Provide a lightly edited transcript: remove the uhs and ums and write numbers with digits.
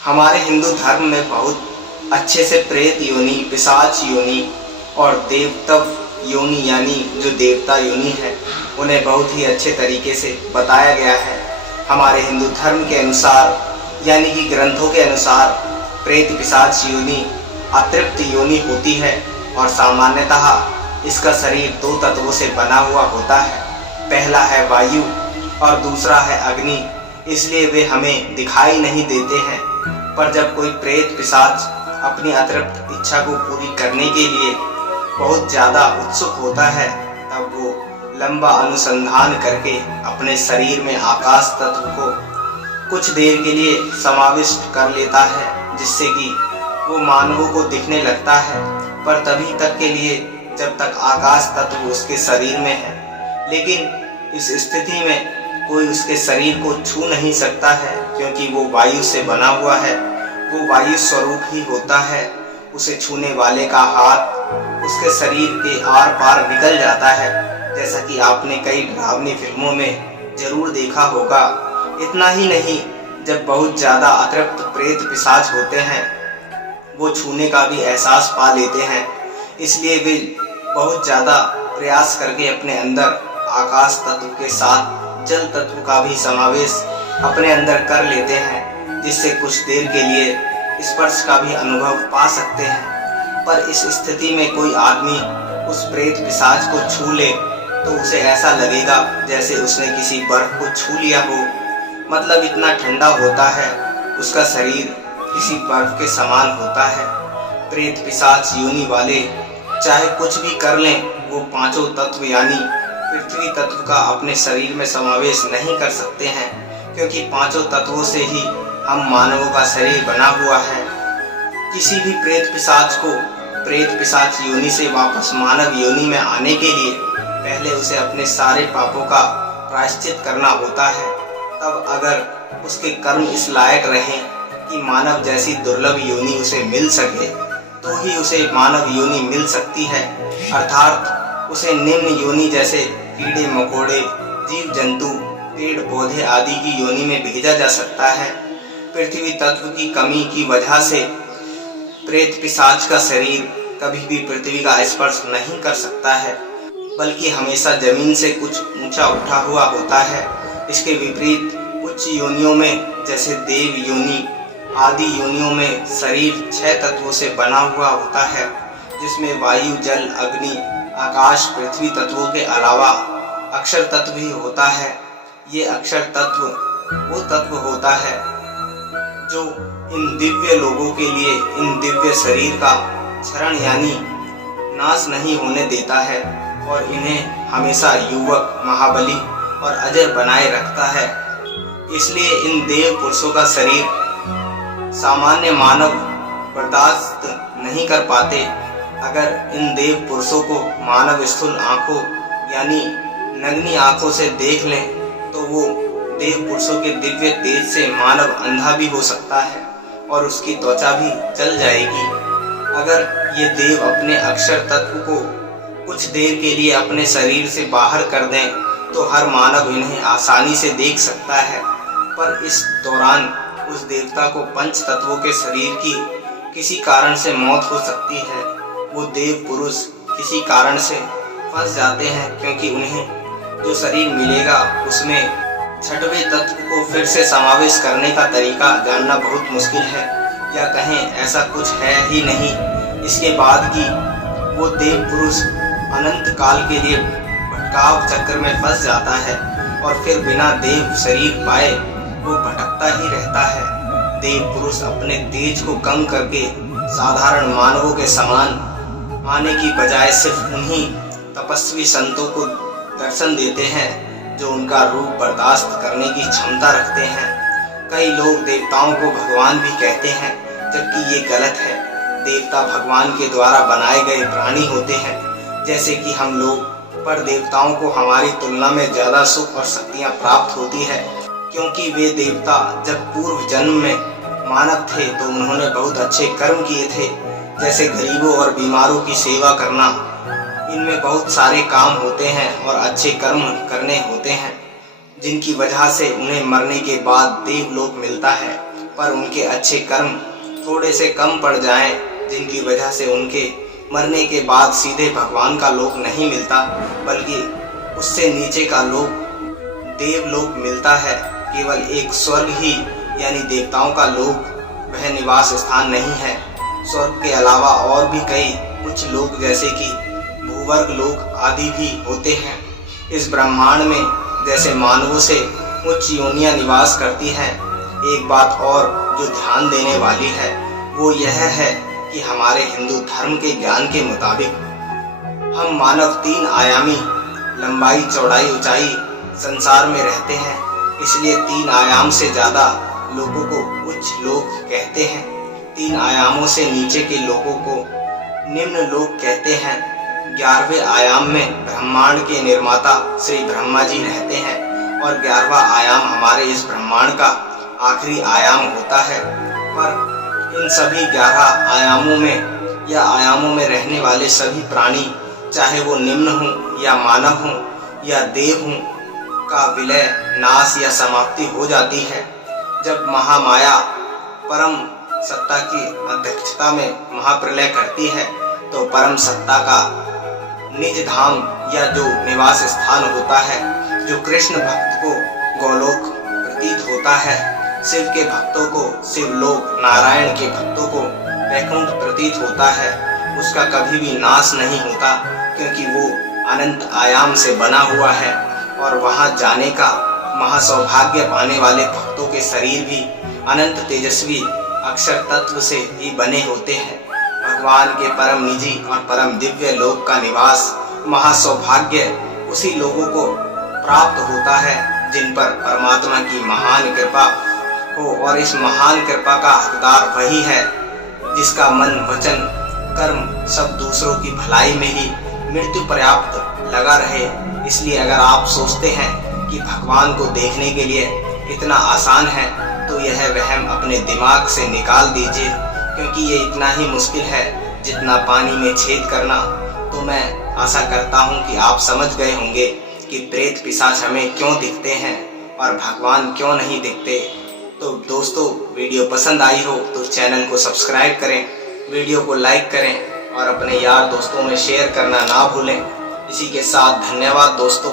हमारे हिंदू धर्म में बहुत अच्छे से प्रेत योनि, पिशाच योनि और देवतव योनि यानी जो देवता योनि है उन्हें बहुत ही अच्छे तरीके से बताया गया है। हमारे हिंदू धर्म के अनुसार यानी कि ग्रंथों के अनुसार प्रेत पिशाच योनि अतृप्त योनि होती है और सामान्यतः इसका शरीर दो तत्वों से बना हुआ होता है। पहला है वायु और दूसरा है अग्नि, इसलिए वे हमें दिखाई नहीं देते हैं। पर जब कोई प्रेत पिशाच अपनी अतृप्त इच्छा को पूरी करने के लिए बहुत ज़्यादा उत्सुक होता है तब वो लंबा अनुसंधान करके अपने शरीर में आकाश तत्व को कुछ देर के लिए समाविष्ट कर लेता है, जिससे कि वो मानवों को दिखने लगता है, पर तभी तक के लिए जब तक आकाश तत्व उसके शरीर में है। लेकिन इस स्थिति में कोई उसके शरीर को छू नहीं सकता है, क्योंकि वो वायु से बना हुआ है, वो वायु स्वरूप ही होता है। उसे छूने वाले का हाथ उसके शरीर के आर पार निकल जाता है, जैसा कि आपने कई डरावनी फिल्मों में जरूर देखा होगा। इतना ही नहीं, जब बहुत ज़्यादा अतृप्त प्रेत पिशाच होते हैं वो छूने का भी एहसास पा लेते हैं, इसलिए वे बहुत ज़्यादा प्रयास करके अपने अंदर आकाश तत्व के साथ जल तत्व का भी समावेश अपने अंदर कर लेते हैं, जिससे कुछ देर के लिए स्पर्श का भी अनुभव पा सकते हैं। पर इस स्थिति में कोई आदमी उस प्रेत पिशाच को छू ले तो उसे ऐसा लगेगा जैसे उसने किसी बर्फ को छू लिया हो। मतलब इतना ठंडा होता है, उसका शरीर किसी बर्फ के समान होता है। प्रेत पिशाच योनि वाले चाहे कुछ भी कर लें, वो पांचों तत्व यानी पृथ्वी तत्व का अपने शरीर में समावेश नहीं कर सकते हैं, क्योंकि पांचों तत्वों से ही हम मानवों का शरीर बना हुआ है। किसी भी प्रेत पिशाच को प्रेत पिशाच योनि से वापस मानव योनि में आने के लिए पहले उसे अपने सारे पापों का प्रायश्चित करना होता है। तब अगर उसके कर्म इस लायक रहें कि मानव जैसी दुर्लभ योनि उसे मिल सके तो ही उसे मानव योनि मिल सकती है, अर्थात उसे निम्न योनि जैसे कीड़े मकोड़े, जीव जंतु, पेड़ पौधे आदि की योनि में भेजा जा सकता है। पृथ्वी तत्व की कमी की वजह से प्रेत पिशाच का शरीर कभी भी पृथ्वी का स्पर्श नहीं कर सकता है, बल्कि हमेशा जमीन से कुछ ऊंचा उठा हुआ होता है। इसके विपरीत उच्च योनियों में जैसे देव योनि आदि योनियों में शरीर 6 तत्वों से बना हुआ होता है, जिसमें वायु, जल, अग्नि, आकाश, पृथ्वी तत्वों के अलावा अक्षर तत्व भी होता है। ये अक्षर तत्व वो तत्व होता है जो इन दिव्य लोगों के लिए इन दिव्य शरीर का क्षरण यानी नाश नहीं होने देता है और इन्हें हमेशा युवक, महाबली और अजर बनाए रखता है। इसलिए इन देव पुरुषों का शरीर सामान्य मानव बर्दाश्त नहीं कर पाते। अगर इन देव पुरुषों को मानव स्थूल आंखों यानी नग्नी आंखों से देख लें तो वो देव पुरुषों के दिव्य तेज से मानव अंधा भी हो सकता है और उसकी त्वचा भी जल जाएगी। अगर ये देव अपने अक्षर तत्व को कुछ देर के लिए अपने शरीर से बाहर कर दें तो हर मानव इन्हें आसानी से देख सकता है। पर इस दौरान उस देवता को पंच तत्वों के शरीर की किसी कारण से मौत हो सकती है। वो देव पुरुष किसी कारण से फंस जाते हैं, क्योंकि उन्हें जो शरीर मिलेगा उसमें छठवें तत्व को फिर से समावेश करने का तरीका जानना बहुत मुश्किल है, या कहें ऐसा कुछ है ही नहीं। इसके बाद कि वो देव पुरुष अनंत काल के लिए भटकाव चक्र में फंस जाता है और फिर बिना देव शरीर पाए वो भटकता ही रहता है। देव पुरुष अपने तेज को कम करके साधारण मानवों के समान आने की बजाय सिर्फ उन्हीं तपस्वी संतों को दर्शन देते हैं जो उनका रूप बर्दाश्त करने की क्षमता रखते हैं। कई लोग देवताओं को भगवान भी कहते हैं, जबकि ये गलत है। देवता भगवान के द्वारा बनाए गए प्राणी होते हैं जैसे कि हम लोग, पर देवताओं को हमारी तुलना में ज़्यादा सुख और शक्तियाँ प्राप्त होती है, क्योंकि वे देवता जब पूर्व जन्म में मानव थे तो उन्होंने बहुत अच्छे कर्म किए थे, जैसे गरीबों और बीमारों की सेवा करना। इनमें बहुत सारे काम होते हैं और अच्छे कर्म करने होते हैं, जिनकी वजह से उन्हें मरने के बाद देवलोक मिलता है। पर उनके अच्छे कर्म थोड़े से कम पड़ जाएं, जिनकी वजह से उनके मरने के बाद सीधे भगवान का लोक नहीं मिलता, बल्कि उससे नीचे का लोक देवलोक मिलता है। केवल एक स्वर्ग ही यानी देवताओं का लोक वह निवास स्थान नहीं है। स्वर्ग के अलावा और भी कई कुछ लोक जैसे कि भूवर्ग लोक आदि भी होते हैं। इस ब्रह्मांड में जैसे मानवों से उच्च योनियां निवास करती हैं, एक बात और जो ध्यान देने वाली है वो यह है कि हमारे हिंदू धर्म के ज्ञान के मुताबिक हम मानव 3 आयामी लंबाई चौड़ाई ऊंचाई संसार में रहते हैं, इसलिए 3 आयाम से ज़्यादा लोगों को उच्च लोक कहते हैं। 3 आयामों से नीचे के लोगों को निम्न लोक कहते हैं। 11वें आयाम में ब्रह्मांड के निर्माता श्री ब्रह्मा जी रहते हैं और 11वां आयाम हमारे इस ब्रह्मांड का आखिरी आयाम होता है। पर इन सभी 11 आयामों में या आयामों में रहने वाले सभी प्राणी, चाहे वो निम्न हों या मानव हों या देव हों, का विलय नाश या समाप्ति हो जाती है। जब महामाया परम सत्ता की अध्यक्षता में महाप्रलय करती है तो परम सत्ता का निज धाम या जो निवास स्थान होता है, जो कृष्ण भक्त को गोलोक प्रतीत होता है, शिव के भक्तों को शिवलोक, नारायण के भक्तों को वैकुंठ प्रतीत होता है, उसका कभी भी नाश नहीं होता, क्योंकि वो अनंत आयाम से बना हुआ है। और वहां जाने का महासौभाग्य पाने वाले भक्तों के शरीर भी अनंत तेजस्वी अक्षर तत्व से ही बने होते हैं। भगवान के परम निजी और परम दिव्य लोक का निवास महासौभाग्य उसी लोगों को प्राप्त होता है जिन पर परमात्मा की महान कृपा हो, और इस महान कृपा का हकदार वही है जिसका मन वचन कर्म सब दूसरों की भलाई में ही मृत्यु पर्याप्त लगा रहे। इसलिए अगर आप सोचते हैं कि भगवान को देखने के लिए इतना आसान है तो यह वहम अपने दिमाग से निकाल दीजिए, क्योंकि ये इतना ही मुश्किल है जितना पानी में छेद करना। तो मैं आशा करता हूँ कि आप समझ गए होंगे कि प्रेत पिशाच हमें क्यों दिखते हैं और भगवान क्यों नहीं दिखते। तो दोस्तों, वीडियो पसंद आई हो तो चैनल को सब्सक्राइब करें, वीडियो को लाइक करें और अपने यार दोस्तों में शेयर करना ना भूलें। इसी के साथ धन्यवाद दोस्तों।